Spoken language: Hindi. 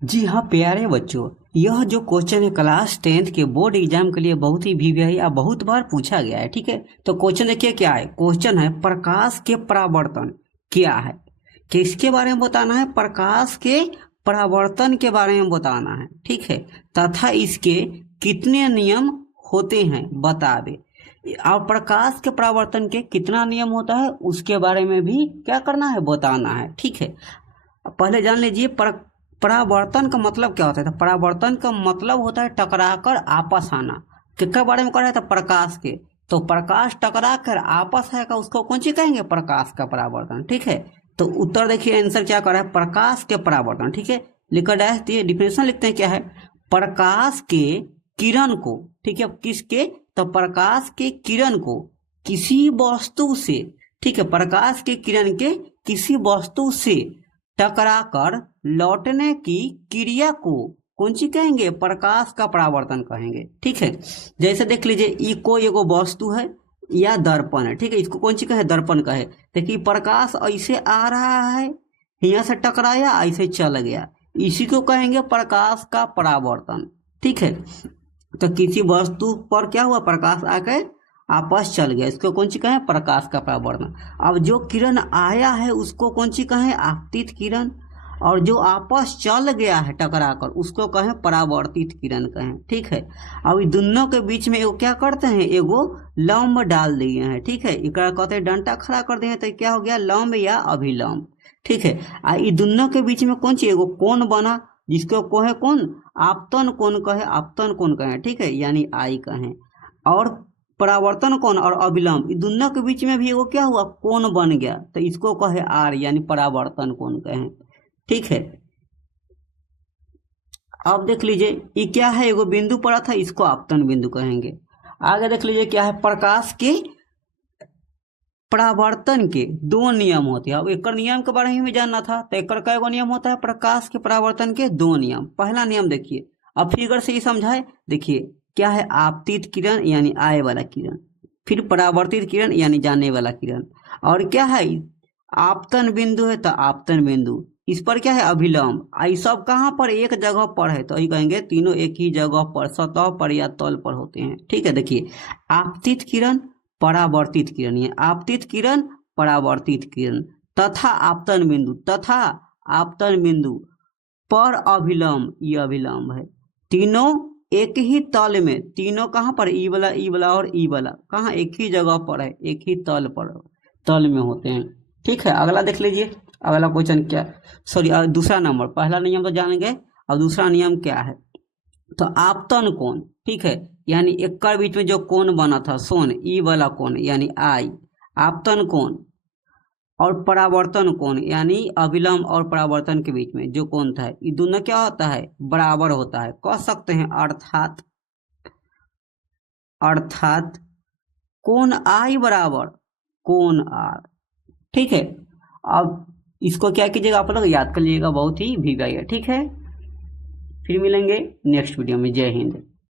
जी हाँ प्यारे बच्चों, यह जो क्वेश्चन है क्लास 10th के बोर्ड एग्जाम के लिए बहुत ही वीवीआई या बहुत बार पूछा गया है। ठीक है, तो क्वेश्चन देखिए क्या है। क्वेश्चन है प्रकाश के परावर्तन क्या है, किसके बारे में बताना है, प्रकाश के परावर्तन के बारे में बताना है। ठीक है, तथा इसके कितने नियम होते हैं बतावे। और प्रकाश के परावर्तन के कितना नियम होता है उसके बारे में भी क्या करना है, बताना है। ठीक है, पहले जान लीजिए परावर्तन का मतलब क्या होता है। तो परावर्तन का मतलब होता है टकराकर आपस आना। किसके बारे में कर रहे थे, प्रकाश के। तो प्रकाश टकरा कर आपस आएगा उसको कौन सी कहेंगे, प्रकाश का परावर्तन। ठीक है, तो उत्तर देखिए आंसर क्या कर रहा है, प्रकाश के परावर्तन। ठीक है, लिखकर डैश दिए, डिफिनेशन लिखते हैं क्या है, प्रकाश के किरण को। ठीक है, किसके, तो प्रकाश के किरण को किसी वस्तु से, ठीक है, प्रकाश के किरण के किसी वस्तु से टकराकर लौटने की क्रिया को कौन सी कहेंगे, प्रकाश का परावर्तन कहेंगे। ठीक है, जैसे देख लीजिए ये कोई एगो वस्तु है या दर्पण है। ठीक है, इसको कौन सी कहे, दर्पण कहे। देखिए प्रकाश ऐसे आ रहा है, यहाँ से टकराया ऐसे चल गया, इसी को कहेंगे प्रकाश का परावर्तन। ठीक है, तो किसी वस्तु पर क्या हुआ, प्रकाश आके आपस चल गया, इसको कौन सी कहें, प्रकाश का परावर्तन। अब जो किरण आया है उसको कौन सी कहें, आपतित किरण। और जो आपस चल गया है टकराकर उसको कहें परावर्तित किरण कहें। ठीक है, अब इन दोनों के बीच में एगो क्या करते हैं, एगो लंब डाल दिए हैं। ठीक है, एक कहते हैं डंटा खड़ा कर दिए तो क्या हो गया, लंब या अभिलंब। ठीक है, इन दोनों के बीच में कौन सी एगो कोण बना, जिसको कहे कौन, आपतन कोण कहे, आपतन कोण कहें। ठीक है, यानी आई कहें। और परावर्तन कोण और अभिलंब इन दोनों के बीच में भी एगो क्या हुआ, कोण बन गया, तो इसको कहे आर, यानी परावर्तन कोण कहें। ठीक है, अब देख लीजिए ये क्या है, एगो बिंदु पड़ा था, इसको आपतन बिंदु कहेंगे। आगे देख लीजिए क्या है, प्रकाश के परावर्तन के दो नियम होते हैं। अब एक नियम के बारे में जानना था, तो एक कैगो नियम होता है, प्रकाश के परावर्तन के दो नियम। पहला नियम देखिए, अब फिगर से ही समझाए। देखिए क्या है, आपतित किरण यानी आए वाला किरण, फिर परावर्तित किरण यानी जाने वाला किरण, और क्या है आपतन बिंदु है, तो आपतन बिंदु, इस पर क्या है, अभिलंब। ये सब कहाँ पर, एक जगह पर है, तो ये कहेंगे तीनों एक ही जगह पर, सतह पर या तल पर होते हैं। ठीक है, देखिए आपतित किरण, परावर्तित किरण, ये आपतित किरण, परावर्तित किरण, तथा आपतन बिंदु, तथा आपतन बिंदु पर अभिलंब, ये अभिलंब है। तीनों एक ही तल में, तीनों कहाँ पर, ई वाला और ई वाला कहाँ, एक ही जगह पर है, एक ही तल पर, तल में होते हैं। ठीक है, अगला देख लीजिए, अगला क्वेश्चन क्या, सॉरी दूसरा नंबर, पहला नियम तो जान गए, और दूसरा नियम क्या है, तो आपतन कोण। ठीक है, यानी एक बीच में जो कोण बना था सोन, ई वाला कोण यानी आई, आपतन कोण, और परावर्तन कोण यानी अभिलंब और परावर्तन के बीच में जो कोण था, ये दोनों क्या होता है, बराबर होता है, कह सकते हैं। अर्थात अर्थात कोण आई बराबर कोण आर। ठीक है, अब इसको क्या कीजिएगा, आप लोग याद कर लीजिएगा, बहुत ही वीवीआई है। ठीक है, फिर मिलेंगे नेक्स्ट वीडियो में। जय हिंद।